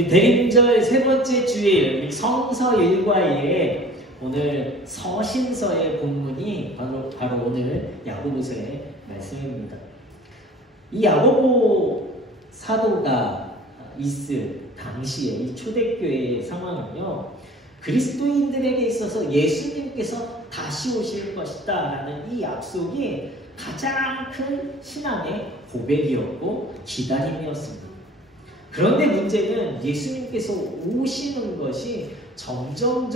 우리 대림절 세 번째 주일 성서 일과에 오늘 서신서의 본문이 바로 오늘 야고보서의 말씀입니다. 이 야고보 사도가 있을 당시에 이 초대교회의 상황은요, 그리스도인들에게 있어서 예수님께서 다시 오실 것이다 라는 이 약속이 가장 큰 신앙의 고백이었고 기다림이었습니다. 그런데 문제는 예수님께서 오시는 것이 점점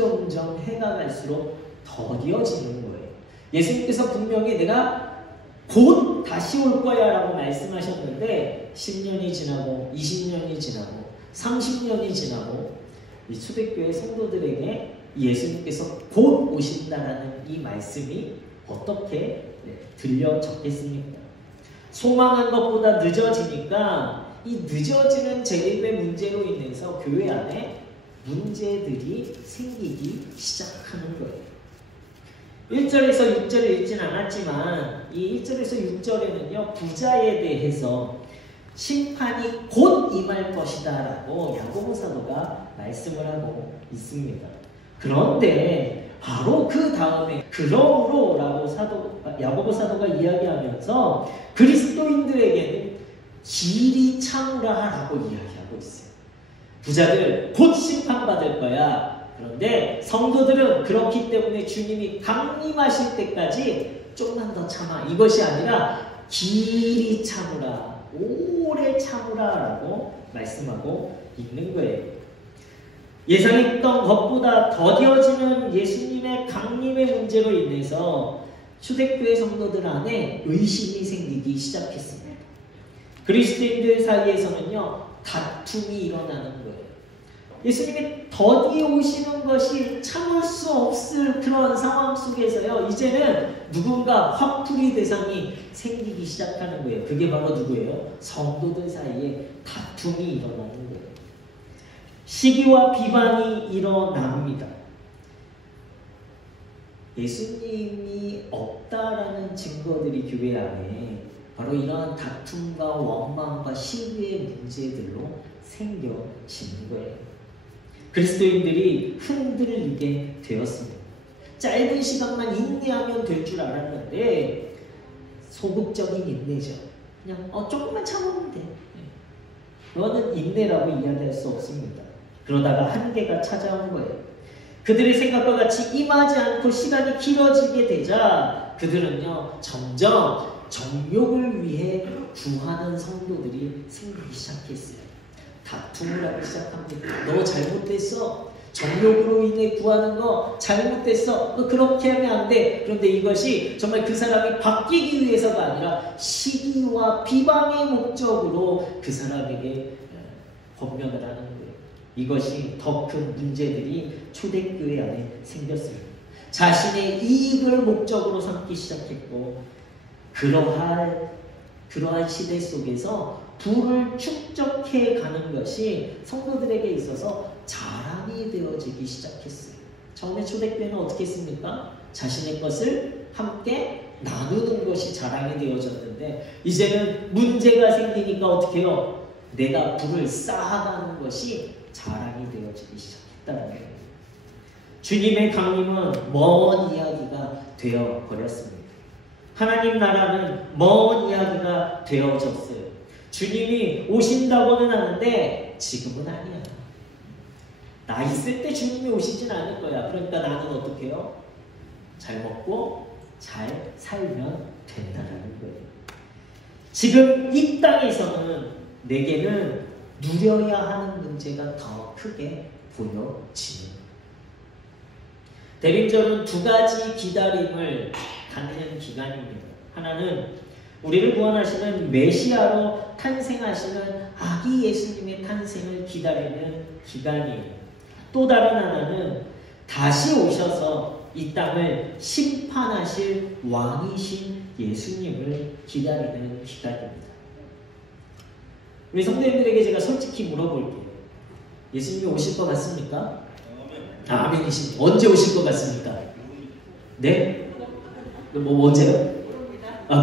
해가 갈수록 더뎌지는 거예요. 예수님께서 분명히 내가 곧 다시 올 거야 라고 말씀하셨는데 10년이 지나고 20년이 지나고 30년이 지나고 이 초대교회 성도들에게 예수님께서 곧 오신다라는 이 말씀이 어떻게 들려졌겠습니까? 소망한 것보다 늦어지니까 이 늦어지는 재림의 문제로 인해서 교회 안에 문제들이 생기기 시작하는 거예요. 1절에서 6절을 읽진 않았지만 이 1절에서 6절에는요, 부자에 대해서 심판이 곧 임할 것이다 라고 야고보 사도가 말씀을 하고 있습니다. 그런데 바로 그 다음에 그러므로 라고 야고보 사도가 이야기하면서 그리스도인들에게는 길이 참으라 라고 이야기하고 있어요. 부자들 곧 심판받을 거야. 그런데 성도들은 그렇기 때문에 주님이 강림하실 때까지 조금만 더 참아. 이것이 아니라 길이 참으라, 오래 참으라 라고 말씀하고 있는 거예요. 예상했던 것보다 더뎌지는 예수님의 강림의 문제로 인해서 초대교회 성도들 안에 의심이 생기기 시작했습니다. 그리스도인들 사이에서는요, 다툼이 일어나는 거예요. 예수님이 더디 오시는 것이 참을 수 없을 그런 상황 속에서요, 이제는 누군가 화풀이 대상이 생기기 시작하는 거예요. 그게 바로 누구예요? 성도들 사이에 다툼이 일어나는 거예요. 시기와 비방이 일어납니다. 예수님이 없다라는 증거들이 교회 안에 바로 이러한 다툼과 원망과 시기의 문제들로 생겨지는 거예요. 그리스도인들이 흔들리게 되었습니다. 짧은 시간만 인내하면 될 줄 알았는데 소극적인 인내죠. 그냥 조금만 참으면 돼. 그거는 인내라고 이야기할 수 없습니다. 그러다가 한계가 찾아온 거예요. 그들의 생각과 같이 임하지 않고 시간이 길어지게 되자 그들은요, 점점 정욕을 위해 구하는 성도들이 생기기 시작했어요. 다툼을 하기 시작합니다. 너 잘못됐어. 정욕으로 인해 구하는 거 잘못됐어. 너 그렇게 하면 안 돼. 그런데 이것이 정말 그 사람이 바뀌기 위해서가 아니라 시기와 비방의 목적으로 그 사람에게 권면을 하는 거예요. 이것이 더 큰 문제들이 초대교회 안에 생겼습니다. 자신의 이익을 목적으로 삼기 시작했고, 그러한 시대 속에서 부를 축적해 가는 것이 성도들에게 있어서 자랑이 되어지기 시작했어요. 처음에 초대교회는 어떻게 했습니까? 자신의 것을 함께 나누는 것이 자랑이 되어졌는데, 이제는 문제가 생기니까 어떻게 해요? 내가 부를 쌓아가는 것이 자랑이 되어지기 시작했다는 거예요. 주님의 강림은 먼 이야기가 되어버렸습니다. 하나님 나라는 먼 이야기가 되어졌어요. 주님이 오신다고는 하는데 지금은 아니야. 나 있을 때 주님이 오시진 않을 거야. 그러니까 나는 어떻게 해요? 잘 먹고 잘 살면 된다는 거예요. 지금 이 땅에서는 내게는 누려야 하는 문제가 더 크게 보여지는 거예요. 대림절은 두 가지 기다림을 갖는 기간입니다. 하나는 우리를 구원하시는 메시아로 탄생하시는 아기 예수님의 탄생을 기다리는 기간이에요. 또 다른 하나는 다시 오셔서 이 땅을 심판하실 왕이신 예수님을 기다리는 기간입니다. 우리 성도님들에게 제가 솔직히 물어볼게요. 예수님이 오실 것 같습니까? 아멘이십니다. 언제 오실 것 같습니까? 네? 언제요?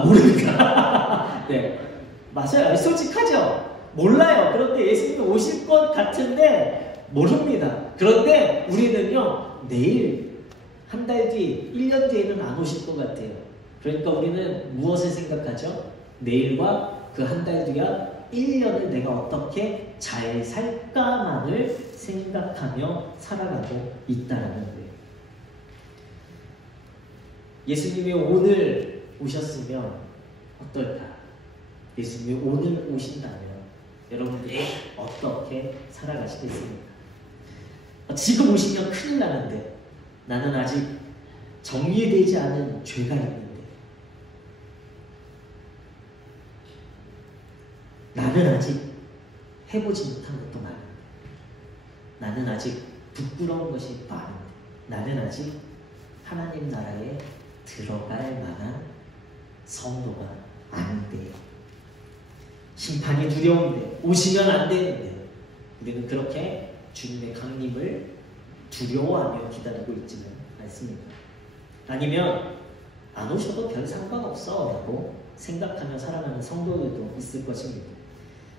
모릅니까? 네, 맞아요. 솔직하죠? 몰라요. 그런데 예수님이 오실 것 같은데 모릅니다. 그런데 우리는요, 내일, 한 달 뒤, 1년 뒤에는 안 오실 것 같아요. 그러니까 우리는 무엇을 생각하죠? 내일과 그 한 달 뒤와 1년을 내가 어떻게 잘 살까만을 생각하며 살아가고 있다는 거예요. 예수님이 오늘 오셨으면 어떨까? 예수님이 오늘 오신다면 여러분들이 어떻게 살아가시겠습니까? 지금 오시면 큰일 나는데 나는 아직 정리되지 않은 죄가 있는데 나는 아직 해보지 못한 것도 많은데 나는 아직 부끄러운 것이 많은데 나는 아직 하나님 나라에 들어갈 만한 성도가 아닌데 심판이 두려운데 오시면 안 되는데 우리는 그렇게 주님의 강림을 두려워하며 기다리고 있지는 않습니다. 아니면 안 오셔도 별 상관없어 라고 생각하며 살아가는 성도들도 있을 것입니다.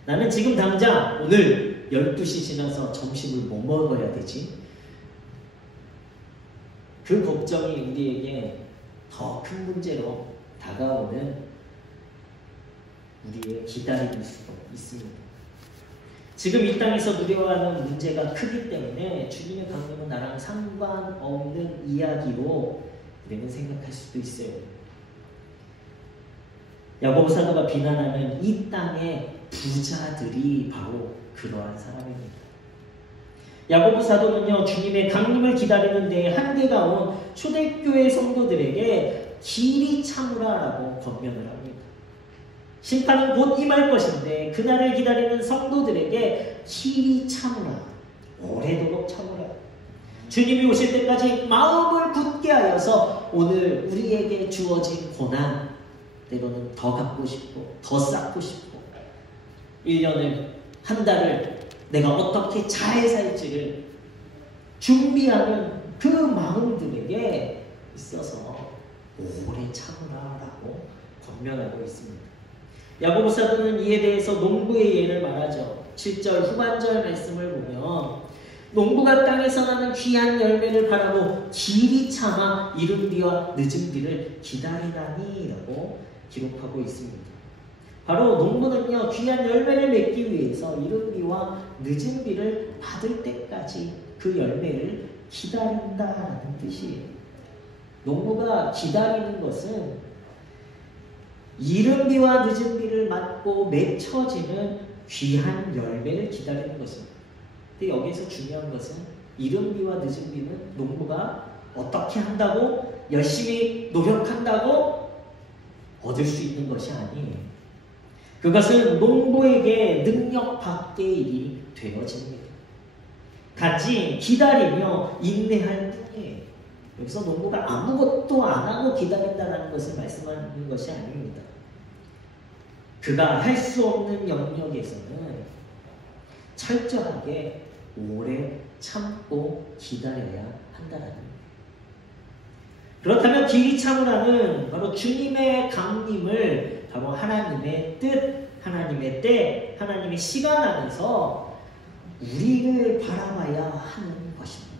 나는 지금 당장 오늘 12시 지나서 점심을 뭐 먹어야 되지? 그 걱정이 우리에게 더 큰 문제로 다가오는 우리의 기다림일 수도 있습니다. 지금 이 땅에서 누려하는 문제가 크기 때문에 주님의 강림은 나랑 상관없는 이야기로 우리는 생각할 수도 있어요. 야고보 사도가 비난하는 이 땅의 부자들이 바로 그러한 사람입니다. 야고보 사도는요, 주님의 강림을 기다리는 데에 한계가 온 초대교회 성도들에게 길이 참으라라고 권면을 합니다. 심판은 곧 임할 것인데 그날을 기다리는 성도들에게 길이 참으라, 오래도록 참으라. 주님이 오실 때까지 마음을 굳게 하여서 오늘 우리에게 주어진 고난, 때로는 더 갖고 싶고 더 쌓고 싶고 1년을, 한 달을 내가 어떻게 잘 살지를 준비하는 그 마음들에게 있어서 오래 참으라라고 권면하고 있습니다. 야고보 사도는 이에 대해서 농부의 예를 말하죠. 7절 후반절 말씀을 보면 농부가 땅에서 나는 귀한 열매를 바라고 길이 참아 이른 비와 늦은 비를 기다리라니 라고 기록하고 있습니다. 바로 농부는요, 귀한 열매를 맺기 위해서 이른 비와 늦은 비를 받을 때까지 그 열매를 기다린다라는 뜻이에요. 농부가 기다리는 것은 이른 비와 늦은 비를 맞고 맺혀지는 귀한 열매를 기다리는 것입니다. 근데 여기서 중요한 것은 이른 비와 늦은 비는 농부가 어떻게 한다고 열심히 노력한다고 얻을 수 있는 것이 아니에요. 그것은 농부에게 능력 밖의 일이 되어집니다. 단지 기다리며 인내할 뿐이에요. 여기서 농부가 아무것도 안 하고 기다린다는 것을 말씀하는 것이 아닙니다. 그가 할 수 없는 영역에서는 철저하게 오래 참고 기다려야 한다는 겁니다. 그렇다면 길이 참으라는 바로 주님의 강림을 바로 하나님의 뜻, 하나님의 때, 하나님의 시간 안에서 우리를 바라봐야 하는 것입니다.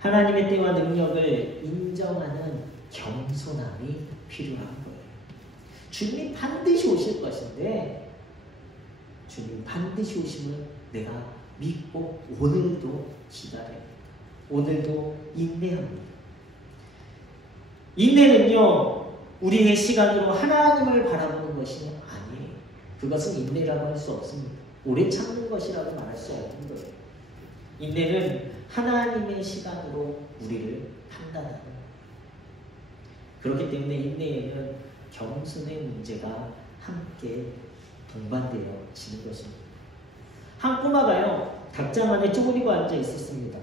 하나님의 때와 능력을 인정하는 겸손함이 필요한 거예요. 주님이 반드시 오실 것인데 주님 반드시 오심을 내가 믿고 오늘도 기다려요. 오늘도 인내합니다. 인내는요, 우리의 시간으로 하나님을 바라보는 것이 아니에요. 그것은 인내라고 할 수 없습니다. 오래 참는 것이라고 말할 수 없는 거예요. 인내는 하나님의 시간으로 우리를 판단하는 거예요. 그렇기 때문에 인내에는 겸손의 문제가 함께 동반되어지는 것입니다. 한 꼬마가요, 닭장 안에 쪼그리고 앉아 있었습니다.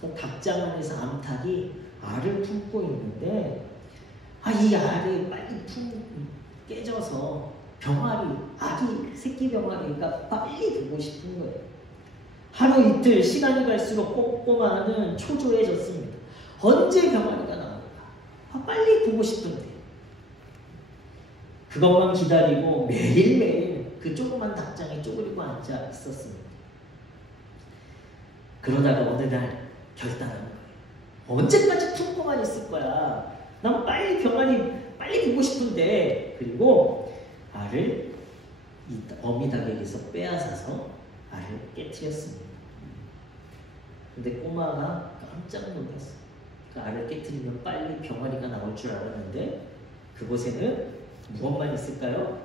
그래서 닭장 안에서 암탉이 알을 품고 있는데 이 알이 빨리 깨져서 병아리, 아기 새끼 병아리가 빨리 보고 싶은 거예요. 하루 이틀 시간이 갈수록 꼬꼬마는 초조해졌습니다. 언제 병아리가 나올까? 빨리 보고 싶은데. 그것만 기다리고 매일매일 그 조그만 닭장에 쪼그리고 앉아 있었습니다. 그러다가 어느 날 결단한 거예요. 언제까지 품고만 있을 거야. 난 빨리 병아리 빨리 보고 싶은데. 그리고 알을 이 어미닭에게서 빼앗아서 알을 깨트렸습니다. 근데 꼬마가 깜짝 놀랐어요. 그 알을 깨트리면 빨리 병아리가 나올 줄 알았는데 그곳에는 무엇만 있을까요?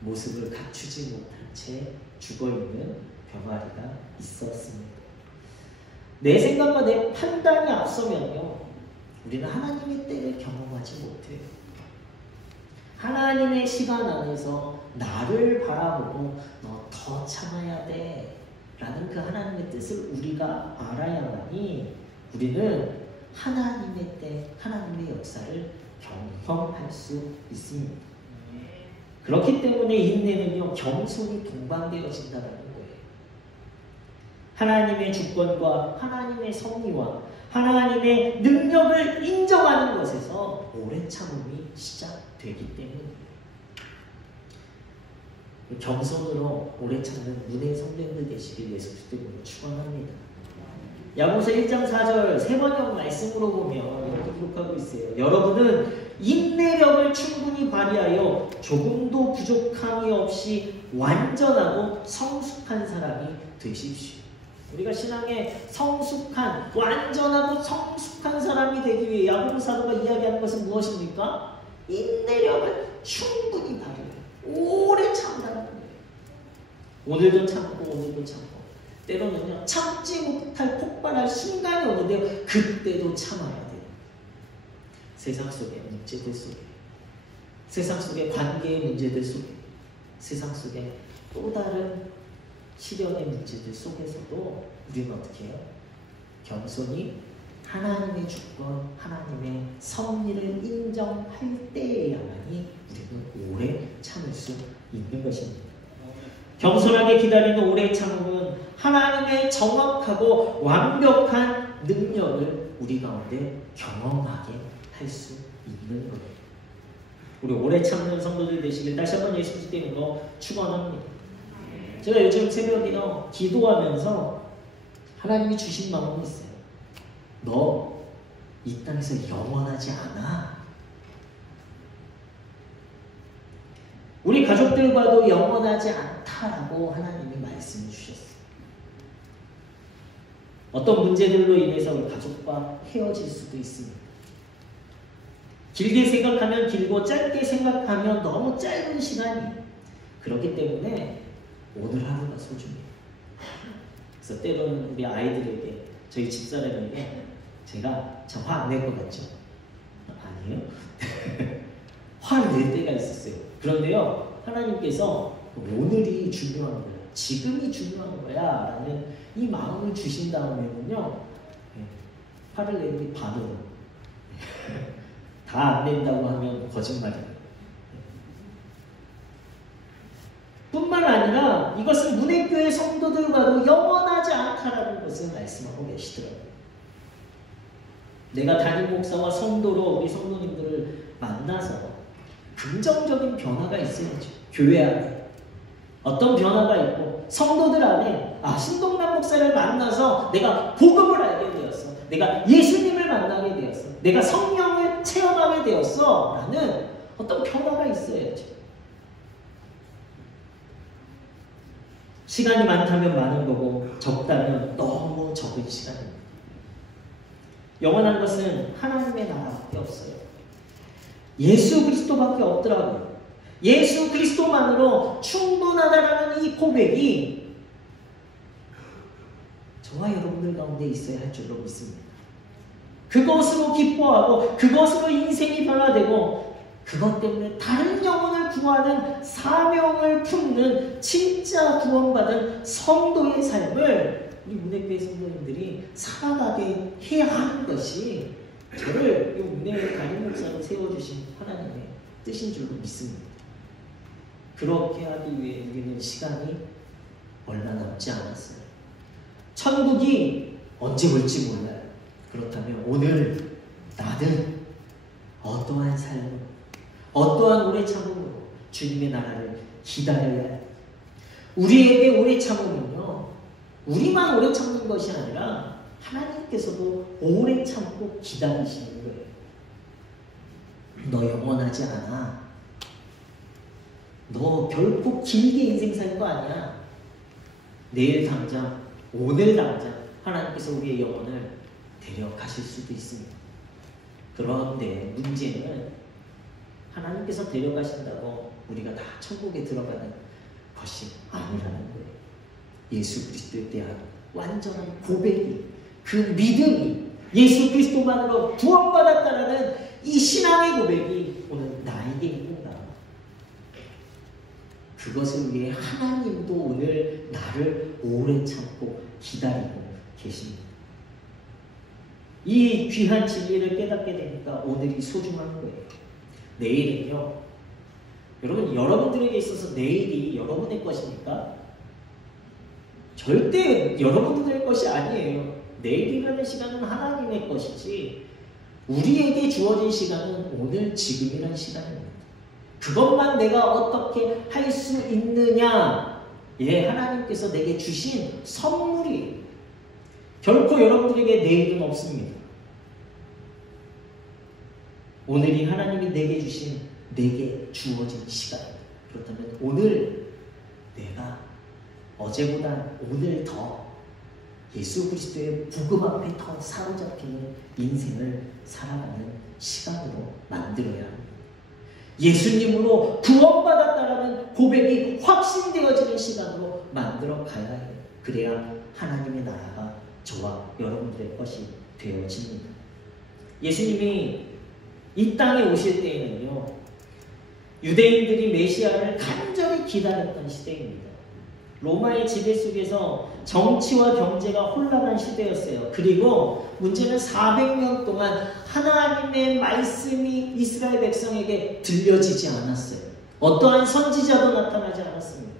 모습을 갖추지 못한 채 죽어있는 병아리가 있었습니다. 내 생각과 내 판단이 앞서면요, 우리는 하나님의 때를 경험하지 못해요. 하나님의 시간 안에서 나를 바라보고 너 더 참아야 돼 라는 그 하나님의 뜻을 우리가 알아야만이 우리는 하나님의 때, 하나님의 역사를 경험할 수 있습니다. 그렇기 때문에 인내는요, 겸손이 동반되어진다는 거예요. 하나님의 주권과 하나님의 섭리와 하나님의 능력을 인정하는 것에서 오랜 참음이 시작되기 때문입니다. 겸손으로 오래 참는 문의 성령들 되시길 예수 그리스도로 축원합니다. 야고보서 1장 4절 세 번역 말씀으로 보면 이렇게 기록하고 있어요. 여러분은 인내력을 충분히 발휘하여 조금도 부족함이 없이 완전하고 성숙한 사람이 되십시오. 우리가 신앙에 성숙한, 완전하고 성숙한 사람이 되기 위해 야고보 사도가 이야기하는 것은 무엇입니까? 인내력을 충분히 발휘해요. 오래 참다는 거예요. 오늘도 참고 오늘도 참고 때로는요 참지 못할 폭발할 순간이 오는데요 그때도 참아야 돼요. 세상 속의 문제들 속에, 세상 속의 관계의 문제들 속에, 세상 속에 또 다른 시련의 문제들 속에서도 우리는 어떻게 해요? 겸손히 하나님의 주권, 하나님의 섭리를 인정할 때에야만이 우리는 오래 참을 수 있는 것입니다. 겸손하게 기다리는 오래 참음은 하나님의 정확하고 완벽한 능력을 우리 가운데 경험하게 할 수 있는 거예요. 우리 오래 참는 성도들 되시길 다시 한번 예수 그리스도 이름으로 축원합니다. 제가 요즘 새벽에요 기도하면서 하나님이 주신 마음이 있어요. 너 이 땅에서 영원하지 않아. 우리 가족들과도 영원하지 않다라고 하나님이 말씀해 주셨어요. 어떤 문제들로 인해서 우리 가족과 헤어질 수도 있습니다. 길게 생각하면 길고 짧게 생각하면 너무 짧은 시간이에요. 그렇기 때문에 오늘 하루가 소중해요. 그래서 때로는 우리 아이들에게, 저희 집사람에게 제가 저 화 안 낼 것 같죠? 아니에요? 화를 낼 때가 있었어요. 그런데요, 하나님께서 오늘이 중요한 거야, 지금이 중요한 거야 라는 이 마음을 주신 다음에는요, 화를 내는 게 반으로 다 안 낸다고 하면 거짓말이에요. 뿐만 아니라 이것은 문해교회 성도들과도 영원하지 않다라는 것을 말씀하고 계시더라고요. 내가 담임 목사와 성도로 우리 성도님들을 만나서 긍정적인 변화가 있어야죠. 교회 안에 어떤 변화가 있고 성도들 안에 신동남 목사를 만나서 내가 복음을 알게 되었어, 내가 예수님을 만나게 되었어, 내가 성령을 체험하게 되었어 라는 어떤 변화가 있어야죠. 시간이 많다면 많은 거고 적다면 너무 적은 시간입니다. 영원한 것은 하나님의 나라밖에 없어요. 예수 그리스도밖에 없더라고요. 예수 그리스도만으로 충분하다라는 이 고백이 저와 여러분들 가운데 있어야 할 줄로 믿습니다. 그것으로 기뻐하고 그것으로 인생이 변화되고 그것 때문에 다른 영혼을 구하는 사명을 품는 진짜 구원받은 성도의 삶을 우리 문해교회 성도님들이 살아가게 해야 하는 것이 저를 이 문해의 담임 목사로 세워주신 하나님의 뜻인 줄로 믿습니다. 그렇게 하기 위해 우리는 시간이 얼마 남지 않았어요. 천국이 언제 올지 몰라요. 그렇다면 오늘 나는 어떠한 삶을, 어떠한 오래 참음으로 주님의 나라를 기다려야 해요. 우리에게 오래 참음은요, 우리만 오래 참는 것이 아니라 하나님께서도 오래 참고 기다리시는 거예요. 너 영원하지 않아. 너 결코 길게 인생 살 거 아니야. 내일 당장, 오늘 당장 하나님께서 우리의 영혼을 데려가실 수도 있습니다. 그런데 문제는 하나님께서 데려가신다고 우리가 다 천국에 들어가는 것이 아니라는 거예요. 예수 그리스도에 대한 완전한 고백이, 그 믿음이, 예수 그리스도만으로 구원받았다라는 이 신앙의 고백이 오늘 나에게 있는가? 그것을 위해 하나님도 오늘 나를 오래 참고 기다리고 계십니다. 이 귀한 진리를 깨닫게 되니까 오늘이 소중한 거예요. 내일은요, 여러분들에게 있어서 내일이 여러분의 것입니까? 절대 여러분들의 것이 아니에요. 내일이라는 시간은 하나님의 것이지, 우리에게 주어진 시간은 오늘 지금이라는 시간입니다. 그것만 내가 어떻게 할 수 있느냐, 하나님께서 내게 주신 선물이에요. 결코 여러분들에게 내일은 없습니다. 오늘이 하나님이 내게 주어진 시간입니다. 그렇다면 오늘 내가 어제보다 오늘 더 예수 그리스도의 복음 앞에 더 사로잡히는 인생을 살아가는 시간으로 만들어야 합니다. 예수님으로 구원받았다라는 고백이 확신되어지는 시간으로 만들어 가야 해요. 그래야 하나님의 나라가 저와 여러분들의 것이 되어집니다. 예수님이 이 땅에 오실 때에는요, 유대인들이 메시아를 간절히 기다렸던 시대입니다. 로마의 지배 속에서 정치와 경제가 혼란한 시대였어요. 그리고 문제는 400년 동안 하나님의 말씀이 이스라엘 백성에게 들려지지 않았어요. 어떠한 선지자도 나타나지 않았습니다.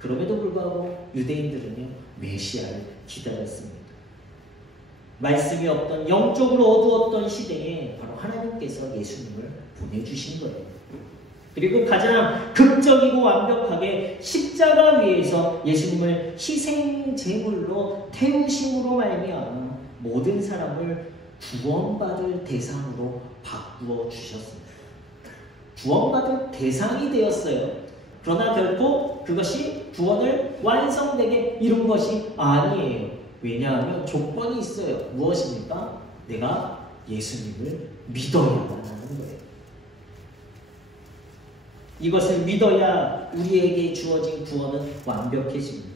그럼에도 불구하고 유대인들은요, 메시아를 기다렸습니다. 말씀이 없던, 영적으로 어두웠던 시대에 바로 하나님께서 예수님을 보내주신 거예요. 그리고 가장 극적이고 완벽하게 십자가 위에서 예수님을 희생 제물로 태우심으로 말미암아 모든 사람을 구원받을 대상으로 바꾸어 주셨습니다. 구원받을 대상이 되었어요. 그러나 결코 그것이 구원을 완성되게 이룬 것이 아니에요. 왜냐하면 조건이 있어요. 무엇입니까? 내가 예수님을 믿어야만 하는 거예요. 이것을 믿어야 우리에게 주어진 구원은 완벽해집니다.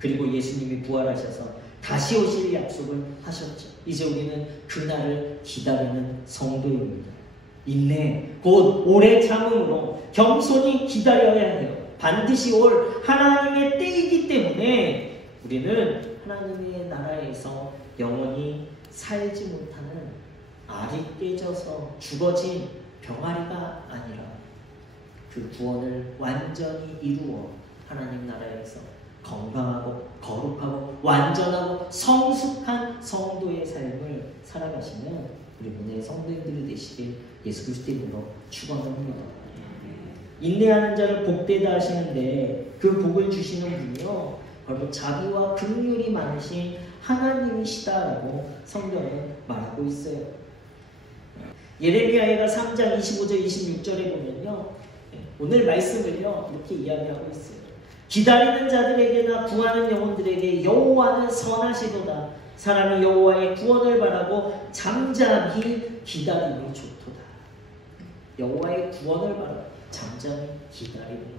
그리고 예수님이 부활하셔서 다시 오실 약속을 하셨죠. 이제 우리는 그날을 기다리는 성도입니다. 인내, 곧 오래 참음으로 겸손히 기다려야 해요. 반드시 올 하나님의 때이기 때문에 우리는 하나님의 나라에서 영원히 살지 못하는 알이 깨져서 죽어진 병아리가 아니라 그 구원을 완전히 이루어 하나님 나라에서 건강하고 거룩하고 완전하고 성숙한 성도의 삶을 살아가시는 우리 문의 성도님들이 되시길 예수 그리스도의 이름으로 축원합니다. 인내하는 자를 복되다 하시는데 그 복을 주시는 분이요, 바로 자비와 긍휼이 많으신 하나님이시다라고 성경은 말하고 있어요. 예레미야가 3장 25절 26절에 보면요, 오늘 말씀을요 이렇게 이야기하고 있어요. 기다리는 자들에게나 구하는 영혼들에게 여호와는 선하시도다. 사람이 여호와의 구원을 바라고 잠잠히 기다림이 좋도다. 여호와의 구원을 바라 잠잠히 기다리는,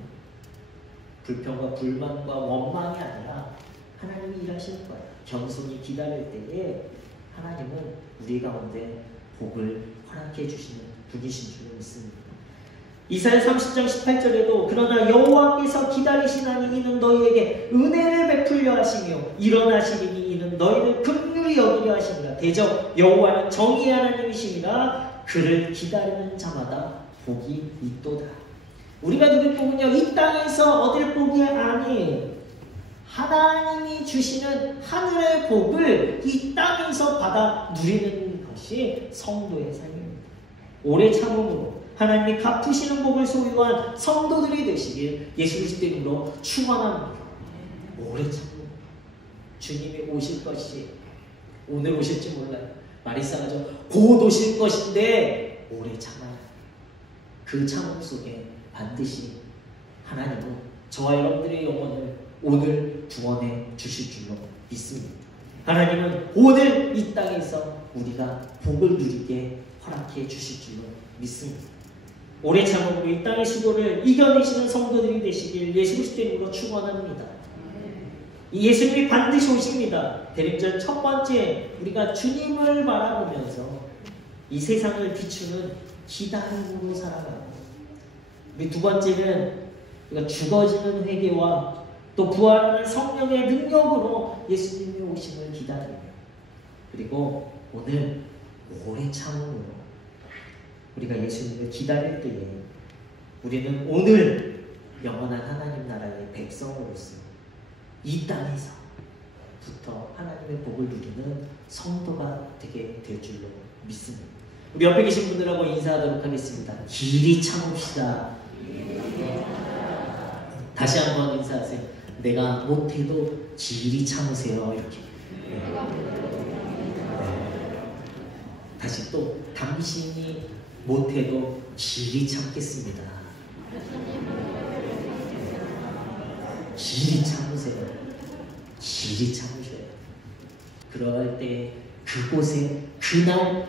불평과 불만과 원망이 아니라 하나님이 일하실 거야. 겸손히 기다릴 때에 하나님은 우리 가운데 복을 허락해 주시는 분이신 줄 믿습니다. 이사야 30장 18절에도 그러나 여호와께서 기다리시나니 이는 너희에게 은혜를 베풀려 하시며 일어나시리니 이는 너희를 긍휼히 여기려 하시니라. 대저 여호와는 정의의 하나님이시니라. 그를 기다리는 자마다 복이 있도다. 우리가 누릴 복은요, 이 땅에서 얻을 복이 아니에요. 하나님이 주시는 하늘의 복을 이 땅에서 받아 누리는 것이 성도의 삶입니다. 오래 참음으로 하나님이 갚으시는 복을 소유한 성도들이 되시길 예수 그리스도의 이름으로 축원합니다. 오래 참고 주님이 오실 것이 오늘 오실지 몰라요. 말이 싸가죠. 곧 오실 것인데 오래 참아요. 그 참음 속에 반드시 하나님은 저와 여러분들의 영혼을 오늘 구원해 주실 줄로 믿습니다. 하나님은 오늘 이 땅에서 우리가 복을 누리게 허락해 주실 줄로 믿습니다. 오래 참음으로 이 땅의 수고를 이겨내시는 성도들이 되시길 예수 그리스도의 이름으로 축원합니다. 이 예수님이 반드시 오십니다. 대림절 첫 번째, 우리가 주님을 바라보면서 이 세상을 비추는 기다림으로 살아가고, 우리 두 번째는 우리가 죽어지는 회개와 또 부활하는 성령의 능력으로 예수님의 오심을 기다리며, 그리고 오늘 오래 참음으로 우리가 예수님을 기다릴 때에 우리는 오늘 영원한 하나님 나라의 백성으로서 이 땅에서부터 하나님의 복을 누리는 성도가 되게 될 줄로 믿습니다. 우리 옆에 계신 분들하고 인사하도록 하겠습니다. 길이 참읍시다. 다시 한번 인사하세요. 내가 못해도 길이 참으세요. 이렇게. 다시 또 당신이 못해도 길이 참겠습니다. 길이 참으세요. 길이 참으셔요. 그럴 때 그곳에 그날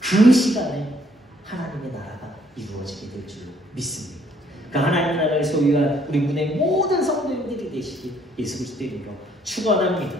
그 시간에 하나님의 나라가 이루어지게 될 줄로 믿습니다. 그 하나님의 나라를 소유한 우리 문의 모든 성도님들이 되시길 예수 그리스도의 이름으로 축원합니다.